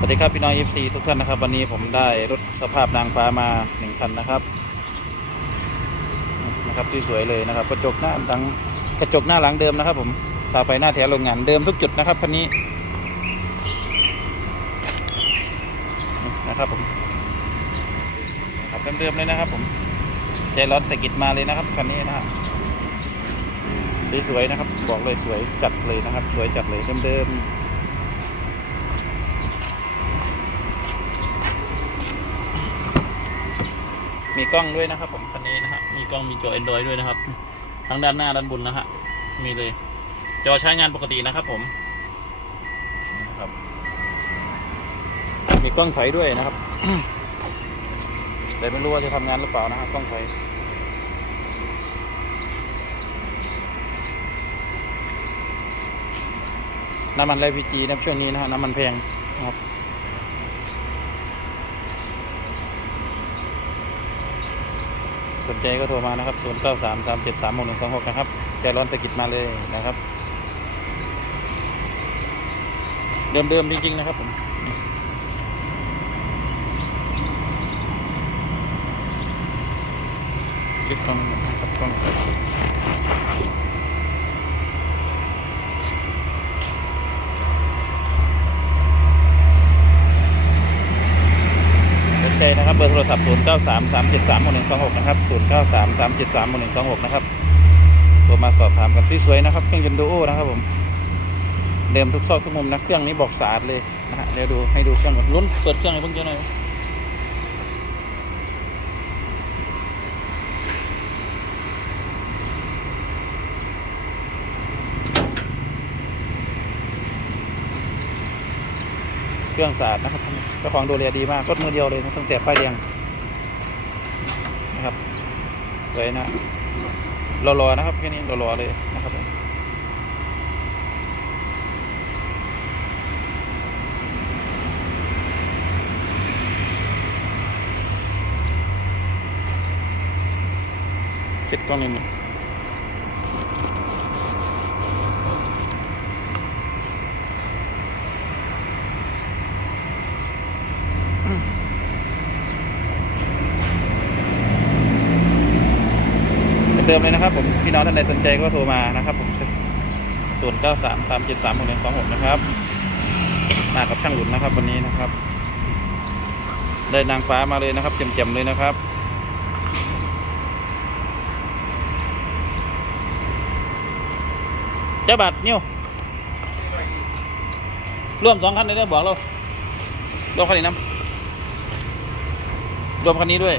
สวัสดีครับพี่น้อง FC ทุกท่านนะครับ วันนี้ผมได้รถสภาพนางฟ้ามาหนึ่งคันนะครับนะครับที่สวยเลยนะครับ กระจกหน้าหลังกระจกหน้าหลังเดิมนะครับ ผมตาไฟหน้าแถวโรงงานเดิมทุกจุดนะครับคันนี้นะครับผมครับเดิมๆเลยนะครับ ผมใจร้อนสะกิดมาเลยนะครับคันนี้นะฮะสวยๆนะครับ บอกเลยสวยจัดเลยนะครับ สวยจัดเลยเดิมๆ มีกล้องด้วยนะครับผมคันนี้นะฮะมีกล้องมีจอ Android ด้วยนะครับ ทั้งด้านหน้าด้านบนนะฮะมีเลย จอใช้งานปกตินะครับผมนะครับมีกล้องถอยด้วยนะครับ แต่ไม่รู้ว่าจะทำงานหรือเปล่านะฮะกล้องถอยน้ำมันไลพีจีนะครับช่วงนี้นะฮะน้ำมันแพงนะครับ สนใจก็โทรมานะครับ 0 9 3 3 7 3 1 1 2 6 นะครับใจร้อนตะกิดมาเลยนะครับ เดิมๆจริงๆนะครับผมคลิปกล้องนะครับกล้องสนใจนะครับ เบอร์โทรศัพท์ 0 9 3 3 7 3 1 1 2 6 นะครับ 0 9 3 3 7 3 1 1 2 6 นะครับโทรมาสอบถามกันที่สวยนะครับ เครื่องยนต์ดูโอนะครับผม เดิมทุกซอกทุกมุมนะ เครื่องนี้บอกสะอาดเลยนะฮะ เดี๋ยวดูให้ดูเครื่องก่อนลุ้นเปิดเครื่องให้เพิ่งเจอหน่อยเครื่องสะอาดนะครับ เจ้าของดูแลดีมากรถมือเดียวเลยนะตั้งแต่ป้ายแดงนะครับสวยนะรอๆนะครับแค่นี้รอๆเลยนะครับเช็ดกล้องนิดหนึง เดิมเลยนะครับ ผมพี่น้องท่านใดสนใจก็โทรมานะครับผมศูนย์เก้าสามสามเจ็ดสามหกหนึ่งสองหกนะครับมากับช่างหลุนนะครับ วันนี้นะครับ ได้นางฟ้ามาเลยนะครับเจ็มๆเลยนะครับเจ้าบัตรนิ้วร่วมสองคันเลยเด้บอกเรารวมคันนี้น้ำรวมคันนี้ด้วย